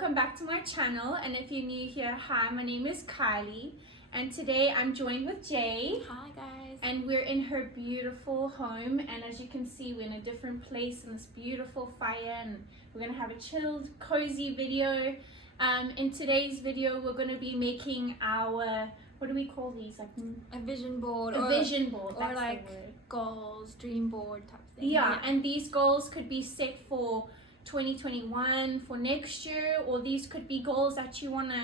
welcome back to my channel, and if you're new here, hi, my name is Kylie, and today I'm joined with Jade. Hi guys. And we're in her beautiful home, and as you can see, we're in a different place in this beautiful fire, and we're gonna have a chilled, cozy video. In today's video, we're gonna be making our, what do we call these? Like a vision board. A vision board, or that's like the word. Goals, dream board type thing. Yeah, and these goals could be set for 2021, for next year, or these could be goals that you want to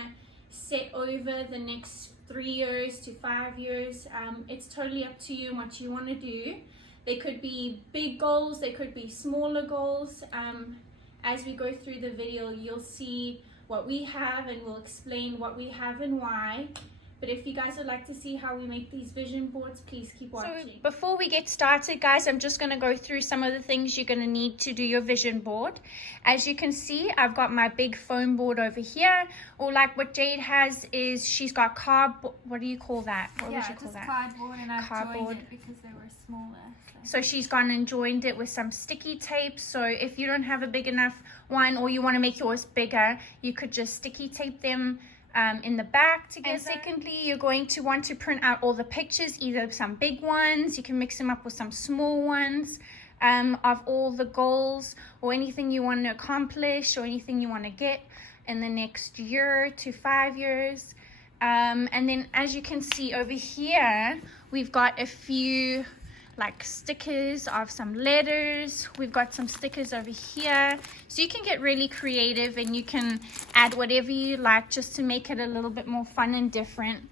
set over the next 3 years to 5 years. It's totally up to you and what you want to do. They could be big goals, they could be smaller goals. As we go through the video, you'll see what we have, and we'll explain what we have and why. But if you guys would like to see how we make these vision boards, please keep watching. So before we get started, guys, I'm just going to go through some of the things you're going to need to do your vision board. As you can see, I've got my big foam board over here. Or like what Jade has is she's got cardboard. What do you call that? What would you call that? Cardboard, and I've Cardboard. joined it because they were smaller. So she's gone and joined it with some sticky tape. So if you don't have a big enough one, or you want to make yours bigger, you could just sticky tape them in the back together. And secondly, you're going to want to print out all the pictures, either some big ones, you can mix them up with some small ones, of all the goals or anything you want to accomplish or anything you want to get in the next year to 5 years. And then as you can see over here, we've got a few like stickers of some letters. We've got some stickers over here, so you can get really creative and you can add whatever you like just to make it a little bit more fun and different.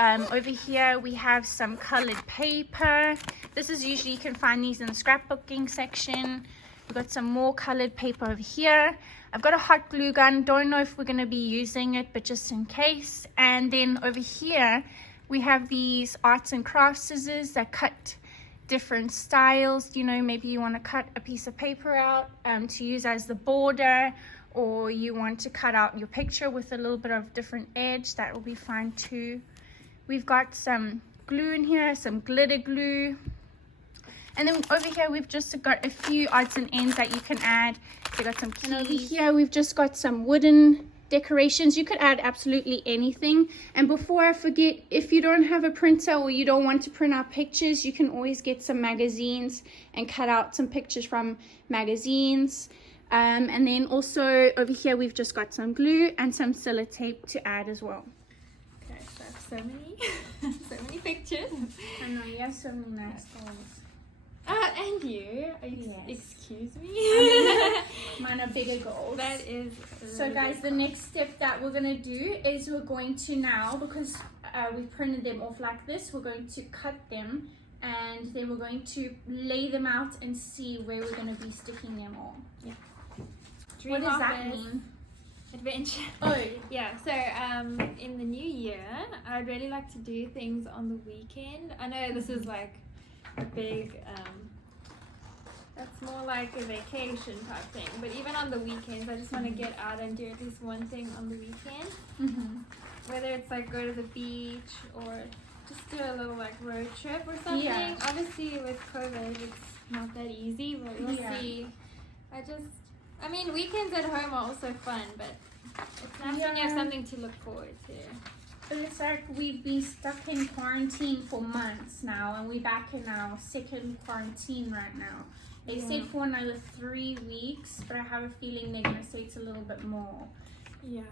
Over here we have some colored paper. This is usually, you can find these in the scrapbooking section. We've got some more colored paper over here. I've got a hot glue gun, don't know if we're going to be using it, but just in case. And then over here we have these arts and crafts scissors that cut different styles. You know, maybe you want to cut a piece of paper out to use as the border, or you want to cut out your picture with a little bit of different edge. That will be fine too. We've got some glue in here, some glitter glue, and then over here we've just got a few odds and ends that you can add. So we got some keys. And over here we've just got some wooden decorations. You could add absolutely anything. And before I forget, if you don't have a printer or you don't want to print out pictures, you can always get some magazines and cut out some pictures from magazines. And then also over here we've just got some glue and some sellotape to add as well. Okay, so I have so many so many pictures. I know, you have so many nice goals. And you, Yes. Excuse me. Mine are bigger goals. That is So guys, the next step that we're going to do is we're going to now, because we printed them off like this, we're going to cut them, and then we're going to lay them out and see where we're going to be sticking them on. Yeah. What does that mean? Adventure. Oh, Yeah, so in the new year, I'd really like to do things on the weekend. I know this is like a big, that's more like a vacation type thing, but even on the weekends, I just want to get out and do at least one thing on the weekend. Whether it's like go to the beach or just do a little like road trip or something. Yeah. Obviously with COVID, it's not that easy, but we'll see. I mean, weekends at home are also fun, but it's nice when you have something to look forward to. but it's like we've been stuck in quarantine for months now, and we're back in our second quarantine right now. They said for another 3 weeks, but I have a feeling they're going to say it's a little bit more. Yeah.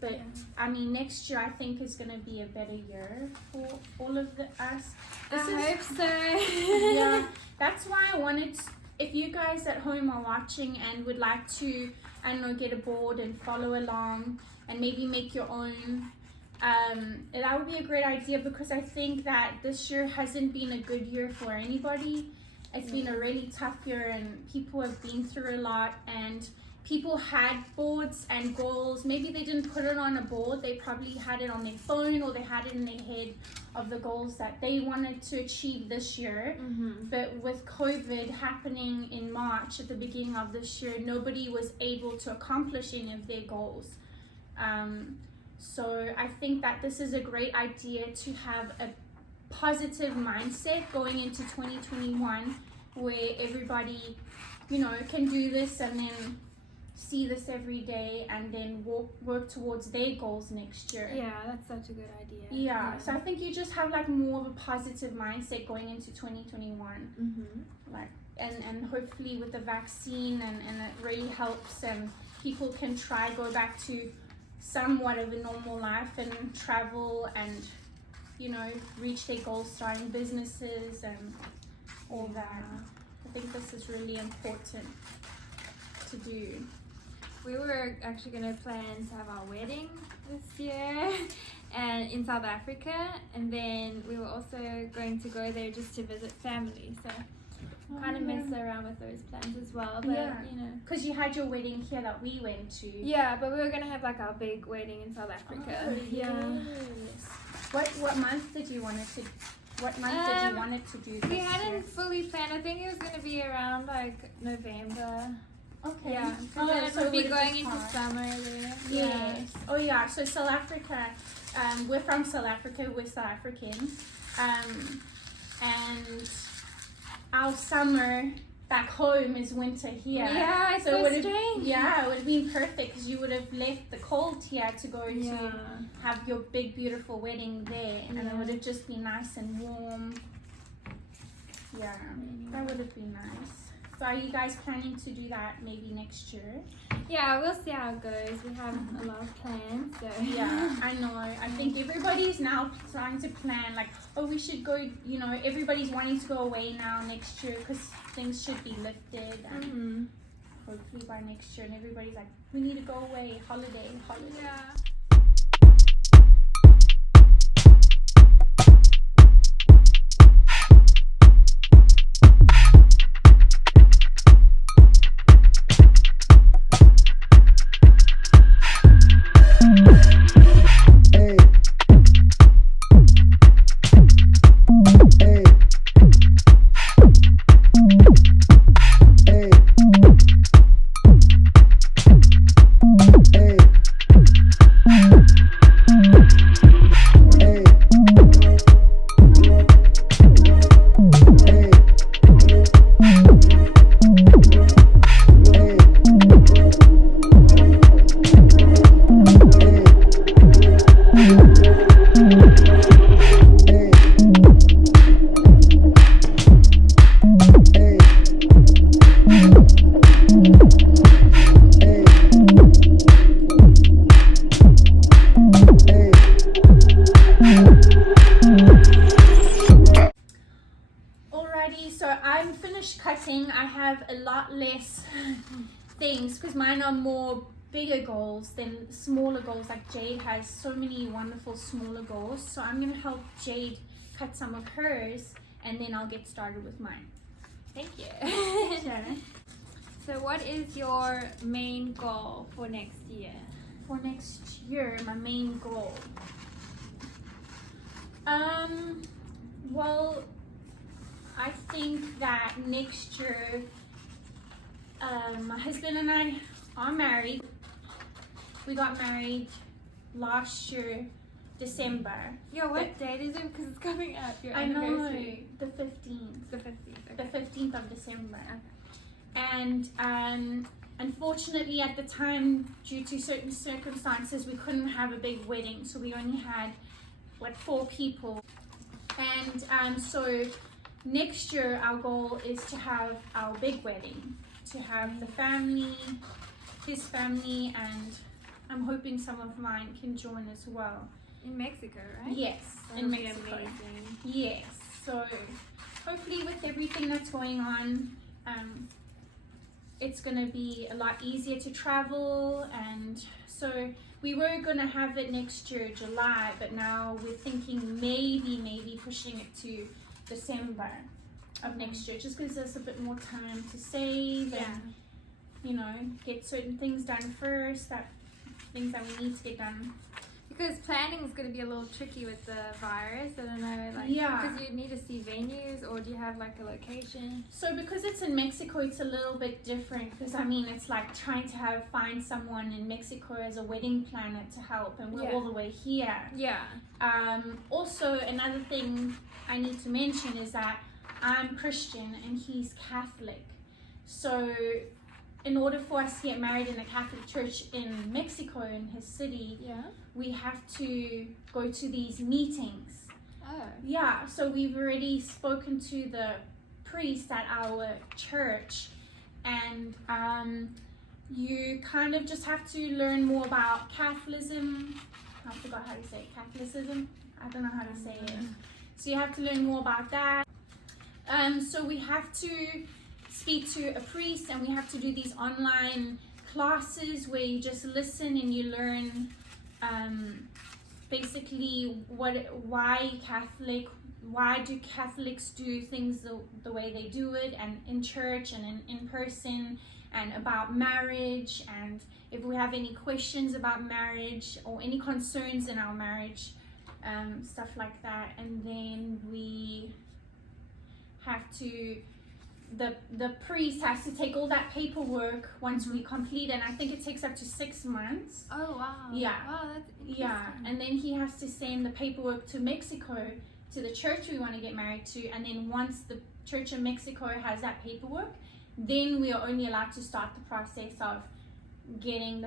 But I mean, next year I think is going to be a better year for all of us. I hope so. Yeah, that's why I wanted, if you guys at home are watching and would like to, I don't know, get a board and follow along and maybe make your own, that would be a great idea, because I think that this year hasn't been a good year for anybody. It's been a really tough year, and people have been through a lot, and people had boards and goals. Maybe they didn't put it on a board, they probably had it on their phone, or they had it in their head of the goals that they wanted to achieve this year. But with COVID happening in March at the beginning of this year, nobody was able to accomplish any of their goals. So I think that this is a great idea to have a positive mindset going into 2021, where everybody, you know, can do this, and then see this every day and then work towards their goals next year. Yeah, that's such a good idea. Yeah, so I think you just have like more of a positive mindset going into 2021. Like, and hopefully with the vaccine and it really helps, and people can go back to somewhat of a normal life and travel and, you know, reach their goals, starting businesses and all that. I think this is really important to do. We were actually going to plan to have our wedding this year and in South Africa, and then we were also going to go there just to visit family, so kind of mess around with those plans as well. But you know, because you had your wedding here that we went to. Yeah, but we were going to have like our big wedding in South Africa. Yes. What month did you want it to do this we hadn't year? fully planned. I think it was going to be around like November. Okay. Yeah, because then it would be going into summer there. Yes. Oh yeah, so South Africa, we're from South Africa, we're South African. And our summer back home is winter here. Yeah, it's so strange. Yeah, it would have been perfect because you would have left the cold here to go to have your big beautiful wedding there, and it would have just been nice and warm. Yeah, that would have been nice. So are you guys planning to do that maybe next year? Yeah, we'll see how it goes. We have a lot of plans, so. Yeah, I know. I think everybody's now trying to plan, like, oh, we should go, you know, everybody's wanting to go away now next year because things should be lifted. And hopefully by next year, and everybody's like, we need to go away, holiday. Yeah. cutting, I have a lot less things because mine are more bigger goals than smaller goals. Like Jade has so many wonderful smaller goals, so I'm gonna help Jade cut some of hers and then I'll get started with mine. Thank you. Sure. So what is your main goal for next year? For next year, my main goal. Well, I think that next year, my husband and I are married. We got married last year, December. Yeah, what date is it? Because it's coming up. Your I know, anniversary. the 15th. The 15th. Okay. The 15th of December. Okay. And unfortunately at the time, due to certain circumstances, we couldn't have a big wedding, so we only had like 4 people. And so next year our goal is to have our big wedding, to have the family, his family, and I'm hoping some of mine can join as well. In Mexico, right? Yes, That'll in be Mexico. amazing. Yes, so hopefully with everything that's going on, it's going to be a lot easier to travel. And so we were going to have it next year, July, but now we're thinking maybe pushing it to December of next year. Just gives us a bit more time to save and, you know, get certain things done first, things that we need to get done. Because planning is going to be a little tricky with the virus. I don't know, like, because you need to see venues, or do you have like a location? So because it's in Mexico, it's a little bit different. Because I mean, it's like trying to find someone in Mexico as a wedding planner to help, and we're all the way here. Yeah. Also, another thing I need to mention is that I'm Christian and he's Catholic. So in order for us to get married in a Catholic church in Mexico, in his city, we have to go to these meetings. Oh. Yeah, so we've already spoken to the priest at our church, and you kind of just have to learn more about Catholicism. I forgot how to say it. Catholicism? I don't know how to say it. So you have to learn more about that. So we have to speak to a priest, and we have to do these online classes where you just listen and you learn basically why do Catholics do things the way they do it, and in church and in person, and about marriage, and if we have any questions about marriage or any concerns in our marriage, stuff like that. And then we have to, the priest has to take all that paperwork once we complete, and I think it takes up to 6 months. Oh wow. Yeah. Wow, that's interesting. Yeah, and then he has to send the paperwork to Mexico, to the church we want to get married to, and then once the Church of Mexico has that paperwork, then we are only allowed to start the process of getting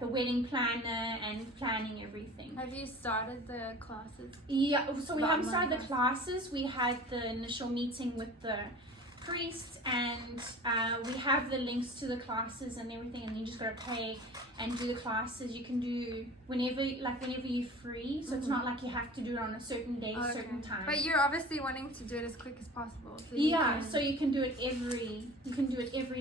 the wedding planner and planning everything. Have you started the classes? Yeah, so we haven't started the classes. We had the initial meeting with the priest, and we have the links to the classes and everything, and you just gotta pay and do the classes. You can do whenever you're free, so it's not like you have to do it on a certain day, certain time. But you're obviously wanting to do it as quick as possible. So so you can do it every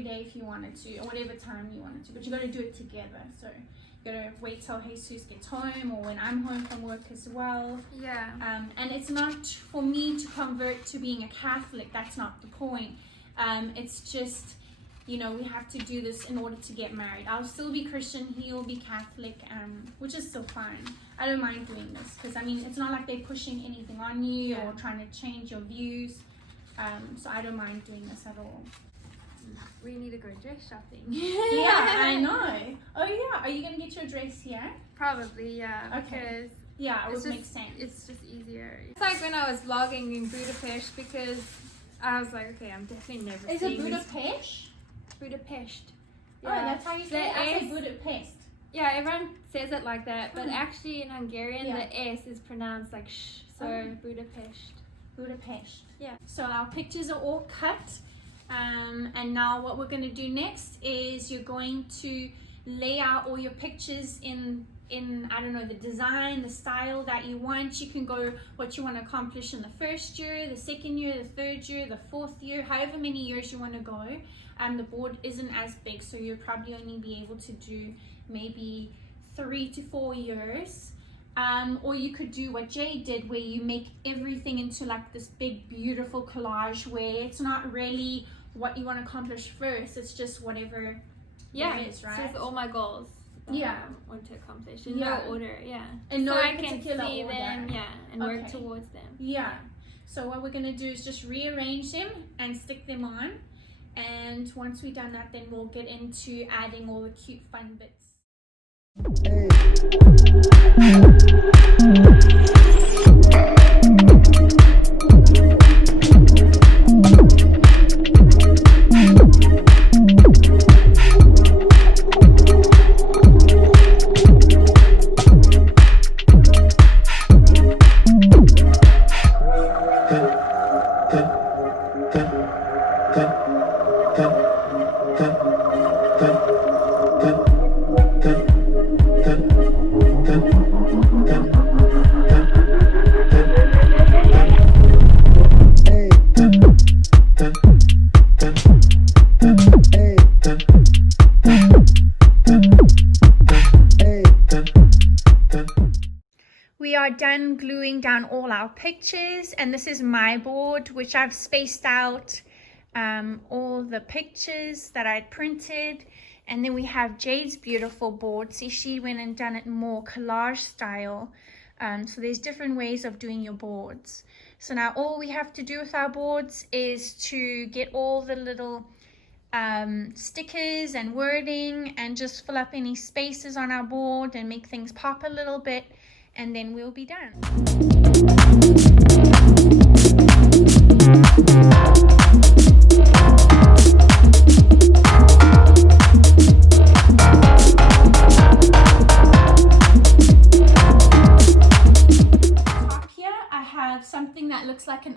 day if you wanted to, or whatever time you wanted to, but you gotta do it together. So you gotta wait till Jesus gets home, or when I'm home from work as well. Yeah. And it's not for me to convert to being a Catholic. That's not the point. It's just, we have to do this in order to get married. I'll still be Christian, he'll be Catholic, which is still fine. I don't mind doing this, because it's not like they're pushing anything on you or trying to change your views. So I don't mind doing this at all. We need to go dress shopping. Yeah, I know. Oh yeah, are you gonna get your dress here? Probably, yeah. Okay. Because yeah, it would make sense. It's just easier. It's like when I was vlogging in Budapest, because I was like, okay, I'm definitely never Is seeing it Budapest? Budapest. Yeah. Oh, that's how you say it? I say Budapest. Yeah, everyone says it like that, but actually in Hungarian, the S is pronounced like sh. So Budapest. Budapest. Yeah. So our pictures are all cut. And now what we're going to do next is you're going to lay out all your pictures in I don't know, the design, the style that you want. You can go what you want to accomplish in the first year, the second year, the third year, the fourth year, however many years you want to go. The board isn't as big, so you'll probably only be able to do maybe 3 to 4 years. Or you could do what Jade did, where you make everything into like this big beautiful collage, where it's not really what you want to accomplish first, it's just whatever it is, right? So it's all my goals that I want to accomplish in no order, in no so I particular can see order. them, and work towards them. So what we're going to do is just rearrange them and stick them on, and once we've done that, then we'll get into adding all the cute fun bits. We are done gluing down all our pictures, and this is my board, which I've spaced out all the pictures that I printed. And then we have Jade's beautiful board. See, she went and done it more collage style. So there's different ways of doing your boards. So now all we have to do with our boards is to get all the little stickers and wording, and just fill up any spaces on our board and make things pop a little bit, and then we'll be done.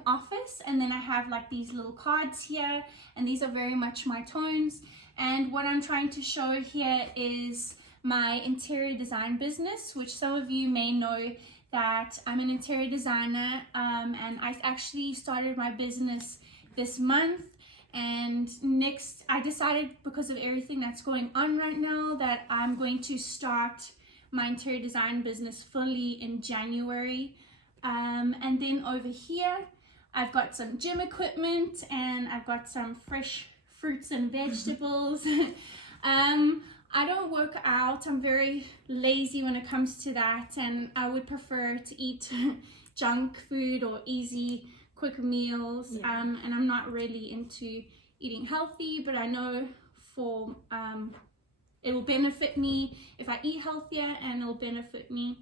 office, and then I have like these little cards here, and these are very much my tones. And what I'm trying to show here is my interior design business, which some of you may know that I'm an interior designer, and I actually started my business this month. And next, I decided, because of everything that's going on right now, that I'm going to start my interior design business fully in January. And then over here, I've got some gym equipment, and I've got some fresh fruits and vegetables. I don't work out. I'm very lazy when it comes to that, and I would prefer to eat junk food or easy, quick meals. Yeah. And I'm not really into eating healthy, but I know for it will benefit me if I eat healthier, and it'll benefit me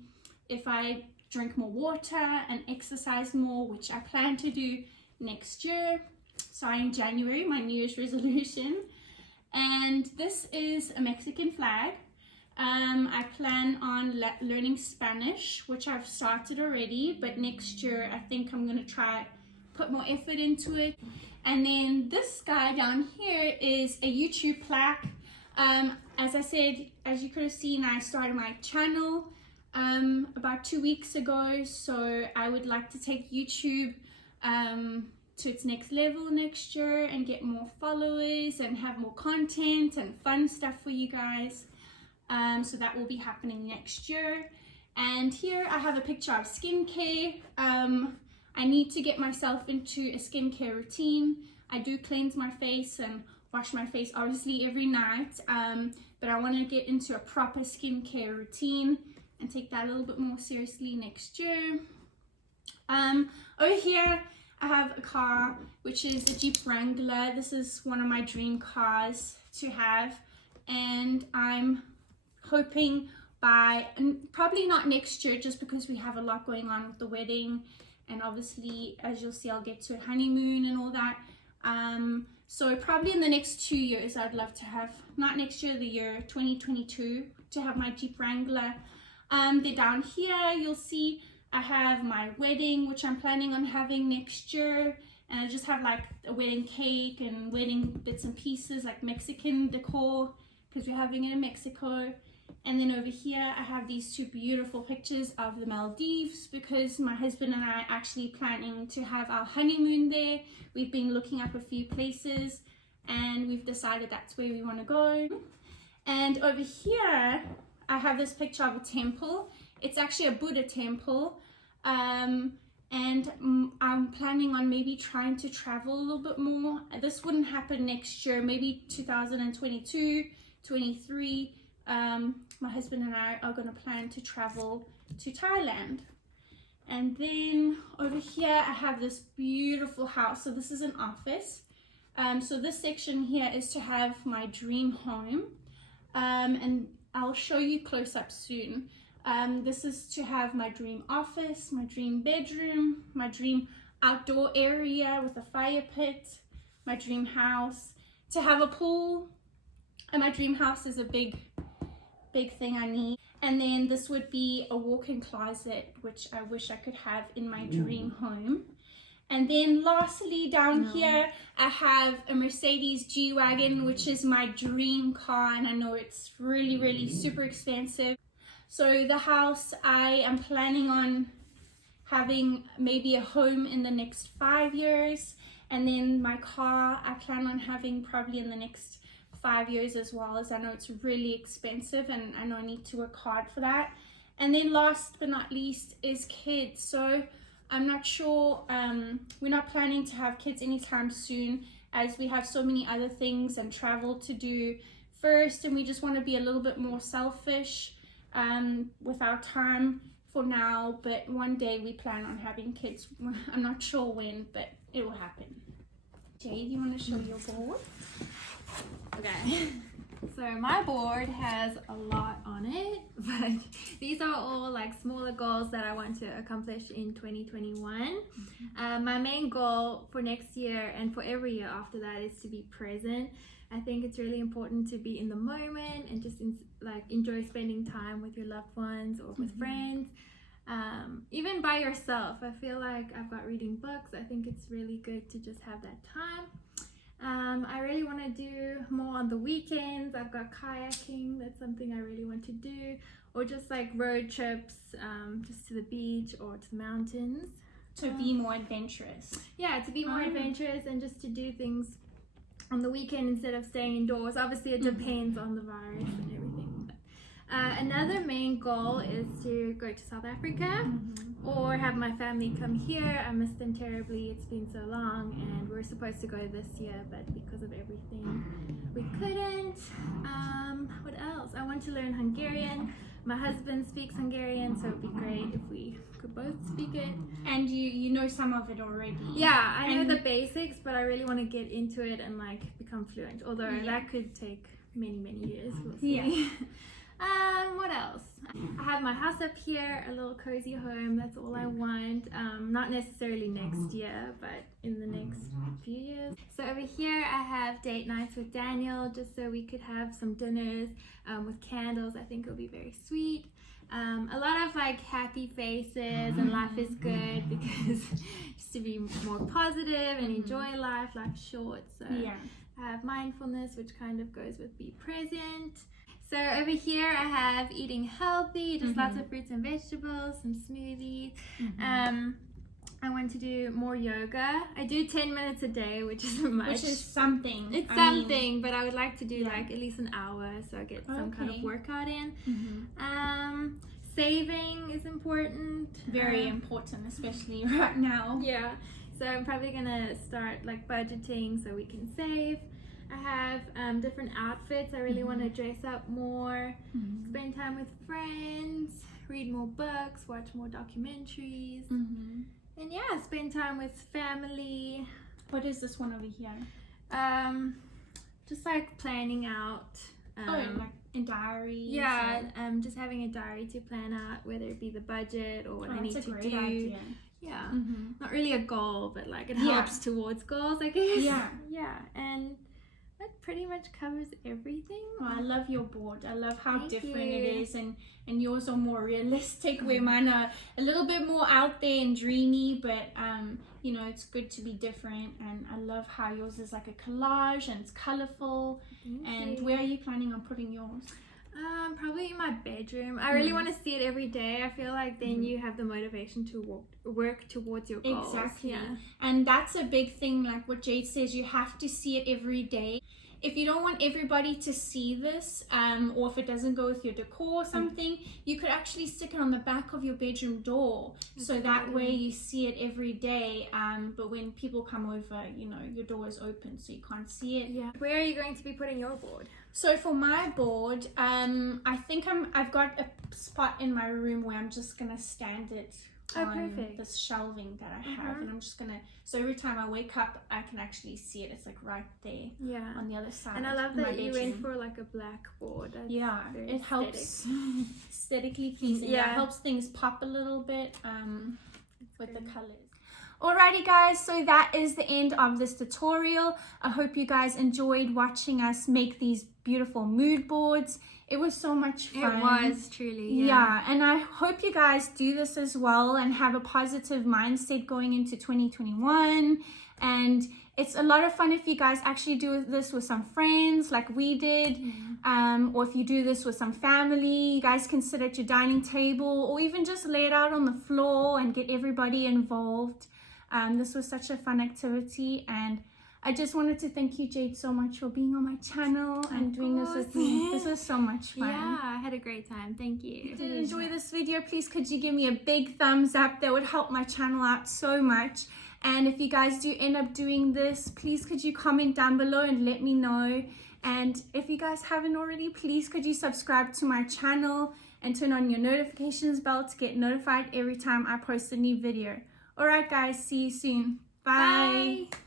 if I drink more water and exercise more, which I plan to do next year, starting January, my New Year's resolution. And this is a Mexican flag. I plan on learning Spanish, which I've started already, but next year I think I'm gonna try put more effort into it. And then this guy down here is a YouTube plaque. As I said, as you could have seen, I started my channel about 2 weeks ago, so I would like to take YouTube to its next level next year and get more followers and have more content and fun stuff for you guys. So that will be happening next year. And here I have a picture of skincare. I need to get myself into a skincare routine. I do cleanse my face and wash my face obviously every night, but I want to get into a proper skincare routine and take that a little bit more seriously next year. Over here I have a car, which is a Jeep Wrangler. This is one of my dream cars to have, and I'm hoping by, and probably not next year just because we have a lot going on with the wedding, and obviously as you'll see I'll get to a honeymoon and all that. So probably in the next 2 years I'd love to have, not next year, the year 2022, to have my Jeep Wrangler. Then down here you'll see I have my wedding, which I'm planning on having next year, and I just have like a wedding cake and wedding bits and pieces, like Mexican decor, because we're having it in Mexico. And then over here I have these two beautiful pictures of the Maldives, because my husband and I are actually planning to have our honeymoon there. We've been looking up a few places and we've decided that's where we want to go. And over here I have this picture of a temple. It's actually a Buddha temple, and I'm planning on maybe trying to travel a little bit more. This wouldn't happen next year, maybe 2022, 23. My husband and I are going to plan to travel to Thailand. And then over here I have this beautiful house. So this is an office. So this section here is to have my dream home, and I'll show you close up soon. This is to have my dream office, my dream bedroom, my dream outdoor area with a fire pit, my dream house, to have a pool. And my dream house is a big thing I need. And then this would be a walk-in closet, which I wish I could have in my dream home. And then lastly down here I have a Mercedes G-Wagon, which is my dream car, and I know it's really super expensive. So the house, I am planning on having maybe a home in the next 5 years, and then my car I plan on having probably in the next 5 years as well, as I know it's really expensive and I know I need to work hard for that. And then last but not least is kids. So I'm not sure, we're not planning to have kids anytime soon, as we have so many other things and travel to do first, and we just want to be a little bit more selfish with our time for now. But one day we plan on having kids. I'm not sure when, but it will happen. Jade, you want to show your board? Okay, so my board has a lot on it, but these are all like smaller goals that I want to accomplish in 2021. My main goal for next year and for every year after that is to be present. I think it's really important to be in the moment and just like enjoy spending time with your loved ones or with friends. even by yourself. I feel like I've got reading books. I think it's really good to just have that time. I really want to do more on the weekends. I've got kayaking. That's something I really want to do. Or just like road trips, just to the beach or to the mountains. To be more adventurous. Yeah, to be more adventurous and just to do things on the weekend instead of staying indoors. Obviously, it depends on the virus and everything. But, another main goal is to go to South Africa or have my family come here. I miss them terribly. It's been so long, and we were supposed to go this year, but because of everything, we couldn't. What else? I want to learn Hungarian. My husband speaks Hungarian, so it'd be great if we could both speak it. And you know some of it already. Yeah, I know the basics, but I really want to get into it and like become fluent. Although that could take many years. We'll see. Yeah. What else? I have my house up here, a little cozy home. That's all I want. Not necessarily next year, but in the next few years. So over here I have date nights with Daniel, just so we could have some dinners with candles. I think it'll be very sweet. A lot of like happy faces and life is good, because just to be more positive and enjoy life. Life's short, so I have mindfulness, which kind of goes with be present. So over here I have eating healthy, just lots of fruits and vegetables, some smoothies. I want to do more yoga. I do 10 minutes a day, which isn't much. Which is something. It's something, but I would like to do like at least an hour, so I get some kind of workout in. Saving is important. Very important, especially right now. Yeah, so I'm probably gonna start like budgeting so we can save. I have different outfits. I really want to dress up more, spend time with friends, read more books, watch more documentaries, and yeah, spend time with family. What is this one over here? Just like planning out. Like in diaries. Yeah, just having a diary to plan out whether it be the budget or what I need to do. Idea. Yeah, not really a goal, but like it helps towards goals, I guess. Yeah, and that pretty much covers everything. Oh, I love your board. I love how different it is, and yours are more realistic, where mine are a little bit more out there and dreamy, but you know, it's good to be different. And I love how yours is like a collage and it's colorful. And where are you planning on putting yours? Probably in my bedroom. I really want to see it every day. I feel like then you have the motivation to work towards your goals. Exactly. And that's a big thing, like what Jade says, you have to see it every day. If you don't want everybody to see this, or if it doesn't go with your decor or something, you could actually stick it on the back of your bedroom door. So that way you see it every day. But when people come over, you know, your door is open, so you can't see it. Yeah. Where are you going to be putting your board? So for my board, I think I've got a spot in my room where I'm just gonna stand it on this shelving that I have, and I'm just gonna, so every time I wake up I can actually see it. It's like right there on the other side. And I love that you went for like a black board. That's it helps aesthetically pleasing. It helps things pop a little bit with the colors. Alrighty guys, so that is the end of this tutorial. I hope you guys enjoyed watching us make these beautiful mood boards. It was so much fun. It was truly, yeah. And I hope you guys do this as well and have a positive mindset going into 2021. And it's a lot of fun if you guys actually do this with some friends like we did, or if you do this with some family. You guys can sit at your dining table or even just lay it out on the floor and get everybody involved. This was such a fun activity, and I just wanted to thank you, Jade, so much for being on my channel and doing this with me. This was so much fun. Yeah, I had a great time. Thank you. If you did enjoy this video, please could you give me a big thumbs up? That would help my channel out so much. And if you guys do end up doing this, please could you comment down below and let me know. And if you guys haven't already, please could you subscribe to my channel and turn on your notifications bell to get notified every time I post a new video. Alright guys, see you soon. Bye. Bye.